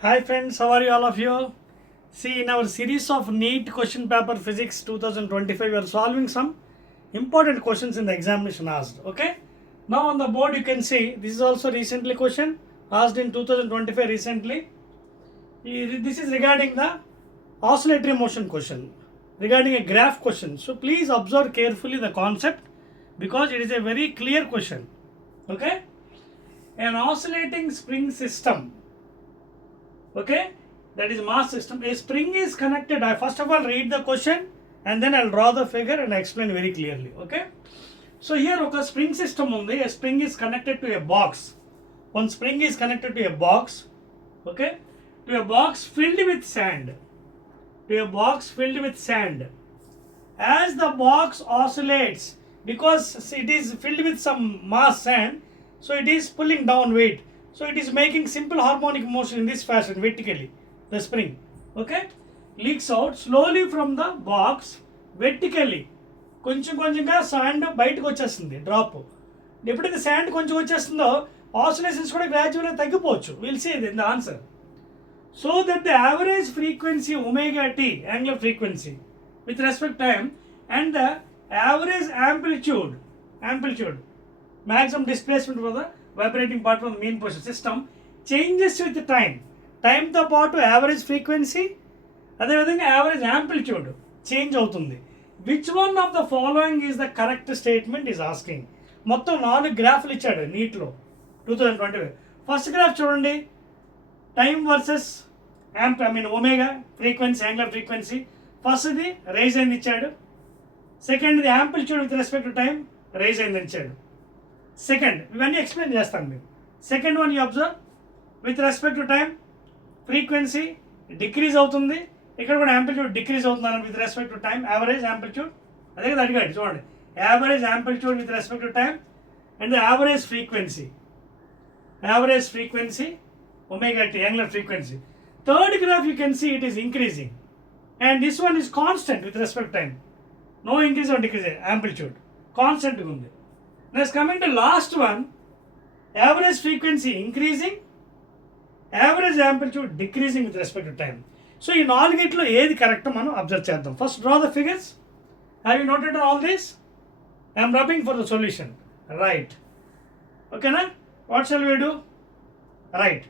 Hi friends, how are you all of you? See, in our series of Neet question paper physics 2025, we are solving some important questions in the examination asked. Okay. Now on the board you can see this is also recently question asked in 2025 recently. This is regarding the oscillatory motion question, regarding a graph question. So please observe carefully the concept because it is a very clear question. Okay. An oscillating spring system, okay, that is mass system. A spring is connected. I first of all read the question and then I'll draw the figure and explain very clearly. Okay, so here a spring system undi. A spring is connected to a box. One spring is connected to a box, okay, to a box filled with sand, to a box filled with sand. As the box oscillates, because it is filled with some mass sand, so it is pulling down weight, so it is making simple harmonic motion in this fashion vertically. The spring, okay, leaks out slowly from the box vertically. కొంచెం కొంచెంగా sand బయటకు వచ్చేస్తుంది drop. ఎప్పుడైతే sand కొంచెం వచ్చేస్తుందో oscillations కూడా గ్రాడ్యువల్గా తగ్గిపోవచ్చు. Will see in the answer. So that the average frequency omega t angular frequency with respect to time and the average amplitude maximum displacement for the vibrating part from the mean position system changes with the time తో పాటు average frequency అదేవిధంగా average amplitude change అవుతుంది. Which one of the following is the correct statement is asking. మొత్తం 4 గ్రాఫ్లు ఇచ్చాడు నీట్లో 2025. First graph చూడండి, time versus omega frequency angular frequency. ఫస్ట్ది రైజ్ అయింది ఇచ్చాడు, సెకండ్ది amplitude with respect to time rise అయింది ఇచ్చాడు. సెకండ్ ఇవన్నీ ఎక్స్ప్లెయిన్ చేస్తాను మీకు. Second one you observe with respect to time frequency decrease అవుతుంది, ఇక్కడ కూడా యాంప్లిట్యూడ్ డిక్రీజ్ అవుతుంది with respect to time. Average amplitude అదే కదా అడిగాడు చూడండి, average amplitude with respect to time and average frequency omega t angular frequency. Third graph you can see it is increasing and this one is constant with respect to time, no increase or decrease, amplitude constant undi. Next coming to last one, average frequency increasing, average amplitude decreasing with respect to time. So in all gate lo edi correct manu observe cheddam. First draw the figures. Have you noted all this? I am rubbing for the solution, right? Okay na, what shall we do? Right,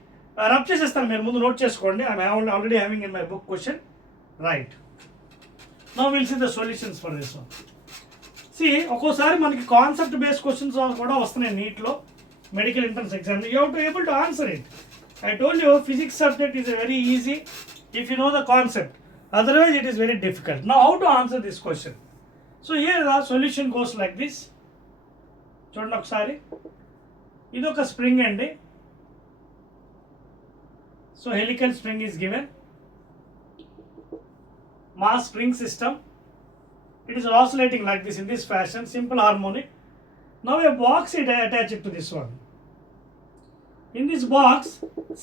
rub chesestanu meer mundu note cheskondi. I am already having in my book question. Right. Now we'll see the solutions for this one. See, ఒక్కోసారి మనకి concept based questions కూడా వస్తున్నాయి నీట్లో medical entrance exam. You have to able to answer it. I told you physics subject is very easy if you know the concept, otherwise it is very difficult. Now how to answer this question. So here the solution goes like this. చూడండి ఒకసారి, ఇది ఒక spring అండి. So helical spring is given, mass spring system. It is oscillating like this in this fashion, simple harmonic. Now a box is attached to this one. In this box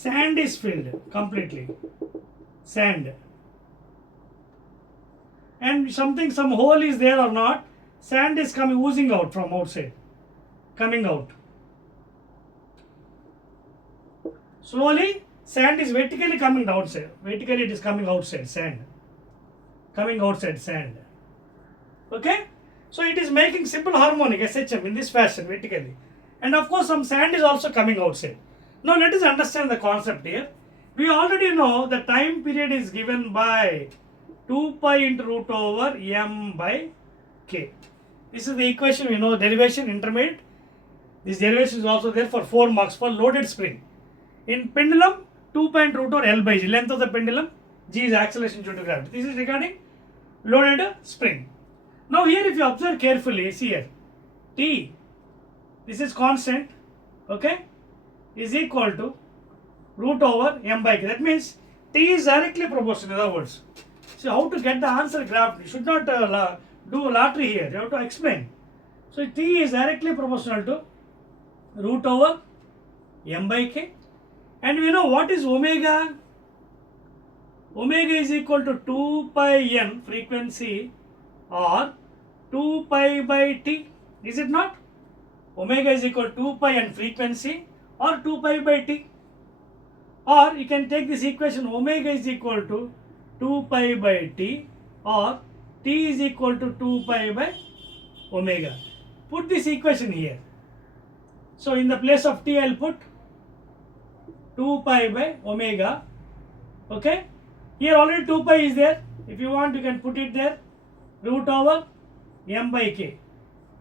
sand is filled completely, sand, and some hole is there or not, sand is coming oozing out from outside, coming out slowly. Sand is vertically coming outside, vertically it is coming outside, sand sand, okay. So it is making simple harmonic SHM in this fashion vertically, and of course some sand is also coming outside. Now let us understand the concept here. We already know the time period is given by 2 pi into root over m by k. This is the equation we know, derivation intermediate. This derivation is also there for 4 marks for loaded spring. In pendulum 2 pi into root over L by G, length of the pendulum, G is acceleration due to gravity. This is regarding loaded spring. Now here if you observe carefully, see here, T, this is constant, okay, is equal to root over m by k. That means T is directly proportional. In other words, see how to get the answer graph. You should not do lottery here. You have to explain. So T is directly proportional to root over m by k, and we know what is omega. Omega is equal to 2 pi n frequency or 2 pi by t, is it not? Omega is equal to 2 pi n frequency or 2 pi by t. or you can take this equation omega is equal to 2 pi by t, or t is equal to 2 pi by omega. Put this equation here. So in the place of t, I'll put 2 pi by omega. Okay, here already 2 pi is there. If you want, you can put it there. Root over m by k.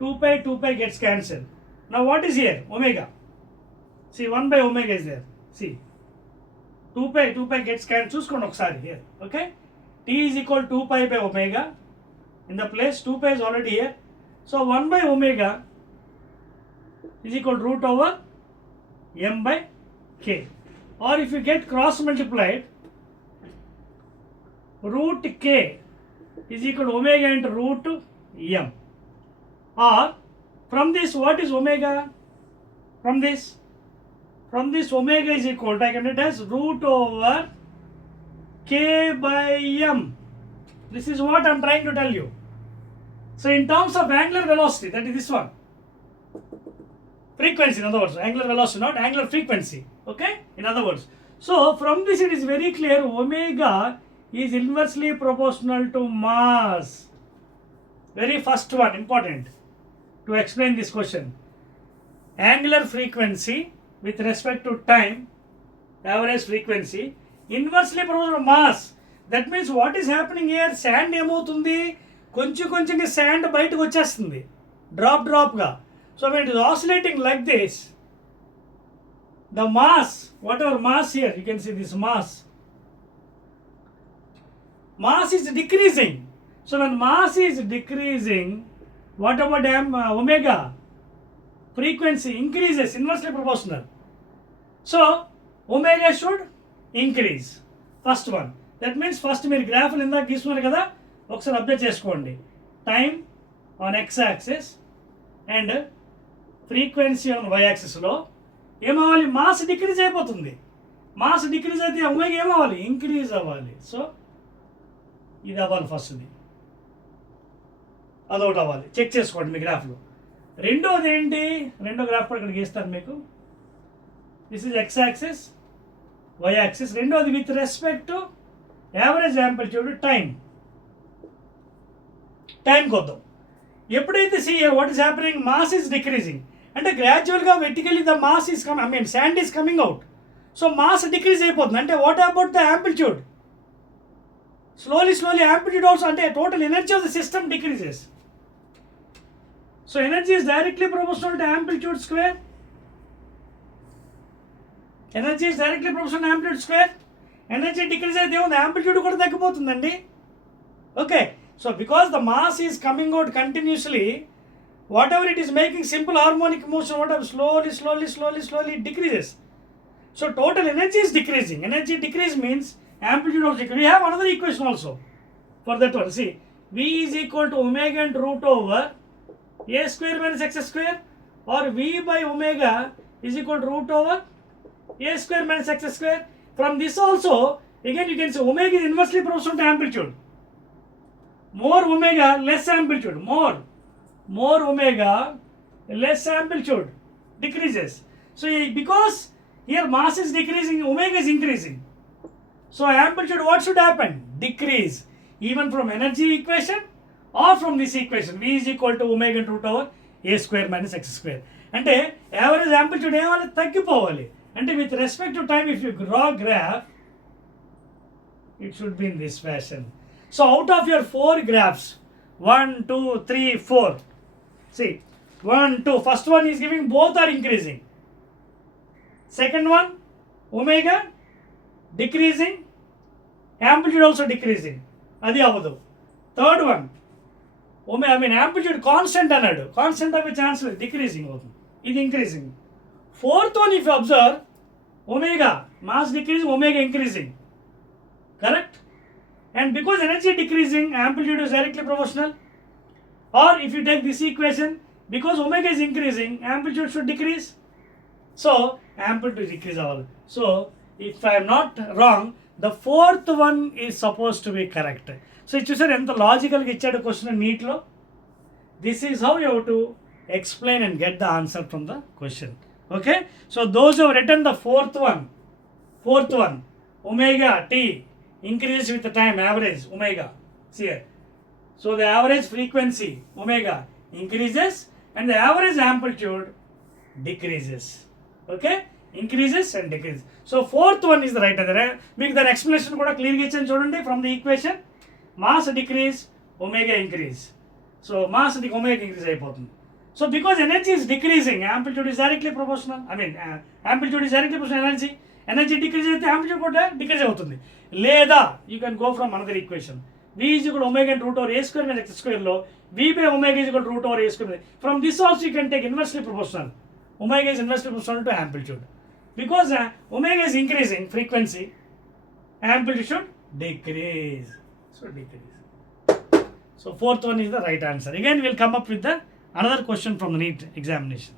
2 pi gets cancelled. Now what is here? Omega. See, 1 by omega is there. See, 2 pi gets cancelled. Chuskondi okasari here. Okay, t is equal to 2 pi by omega. In the place 2 pi is already here. So 1 by omega is equal to root over m by k. Or if you get cross multiplied, root k is equal to omega into root m. Or from this, what is omega? From this omega is equal to, I can write as root over k by m. This is what I am trying to tell you. So in terms of angular velocity, that is this one. Frequency, in other words, angular velocity, not angular frequency. Okay, in other words. So from this it is very clear, omega is inversely proportional to mass. Very first one, important to explain this question. Angular frequency with respect to time, average frequency, inversely proportional to mass. That means what is happening here, sand ఏమవుతుంది, కొంచెంగా sand బయటకు వచ్చేస్తుంది డ్రాప్గా. So when it is oscillating like this, the mass, whatever mass here, you can see this mass is decreasing. So when mass is decreasing, what about omega? Frequency increases, inversely proportional. So omega should increase. First one. That means first మీరు గ్రాఫ్లు ఇందాక గీస్తున్నారు కదా, ఒకసారి update చేసుకోండి. Time on X axis and frequency on Y యాక్సిస్లో ఏమవ్వాలి, mass decrease అయిపోతుంది. Mass decrease అయితే ఒమేగా ఏమవ్వాలి, ఇంక్రీజ్ అవ్వాలి. సో ఇది అవ్వాలి ఫస్ట్ది, అదొకటి అవ్వాలి. చెక్ చేసుకోండి మీ గ్రాఫ్లో. రెండోది ఏంటి, రెండో గ్రాఫ్ కూడా ఇక్కడ గీస్తాను మీకు. This is X axis, Y axis. రెండోది with respect to average amplitude టైంకి వద్దాం. ఎప్పుడైతే what is happening, mass is decreasing అంటే గ్రాడ్యువల్గా vertically the mass is coming, sand is coming out. So mass decrease అయిపోతుంది. అంటే what about the amplitude, slowly amplitude also, అంటే total energy of the system decreases. So energy is directly proportional to amplitude square. Energy is directly proportional to amplitude square. Energy decrease అయితే ఏముంది, amplitude కూడా తగ్గిపోతుందండి. Okay, so because the mass is coming out continuously, whatever it is making simple harmonic motion, whatever slowly it decreases. So total energy is decreasing. Energy decrease means amplitude also decrease. We have another equation also for that one. See, V is equal to omega and root over a square minus x square, or V by omega is equal to root over a square minus x square. From this also, again you can say omega is inversely proportional to amplitude. More omega, less amplitude. More omega, less amplitude, decreases. So because here mass is decreasing, omega is increasing. So amplitude, what should happen? Decrease. Even from energy equation or from this equation, V is equal to omega and root over a square minus x square. అంటే average amplitude ఏమవాలి, తగ్గిపోవాలి. అంటే with respect to time, if you draw graph, it should be in this fashion. So out of your 4 graphs, 1, 2, 3, 4, see 1, 2, first one is giving both are increasing. Second one, omega decreasing, amplitude also decreasing, adi avadu. Third one, amplitude constant anadu, constant of a chance decreasing avutundi, ఇది increasing. Fourth one, if you observe, omega mass decreasing, omega increasing, correct? And because energy decreasing, amplitude is directly proportional. Or if you take this equation, because omega is increasing, amplitude should decrease. So amplitude decrease all. So if I am not wrong, the fourth one is supposed to be correct. So it చూసారు ఎంత లాజికల్గా ఇచ్చాడు question నీట్లో. This is how you have to explain and get the answer from the question. Okay, so those who have written the fourth one, Fourth one, omega t increases with the time, average omega. See here. So the average frequency omega increases and the average amplitude decreases. Okay? Increases and decreases. So fourth one is the right answer. Make the explanation kuda clear ga ichchanu chudandi from the equation. Mass decrease, omega increase. So mass omega increase అయిపోతుంది. So because energy is decreasing, amplitude is directly proportional. Amplitude is directly proportional energy. Energy decrease అయితే amplitude కూడా decrease అవుతుంది. లేదా you can go from another equation. V is equal to omega and root over a square minus x square లో V by omega is equal to root over a square. From this also you can take inversely proportional. Omega is inversely proportional to amplitude. Because omega is increasing frequency, amplitude should decrease. So decrease. So fourth one is the right answer. Again we will come up with the another question from the NEET examination.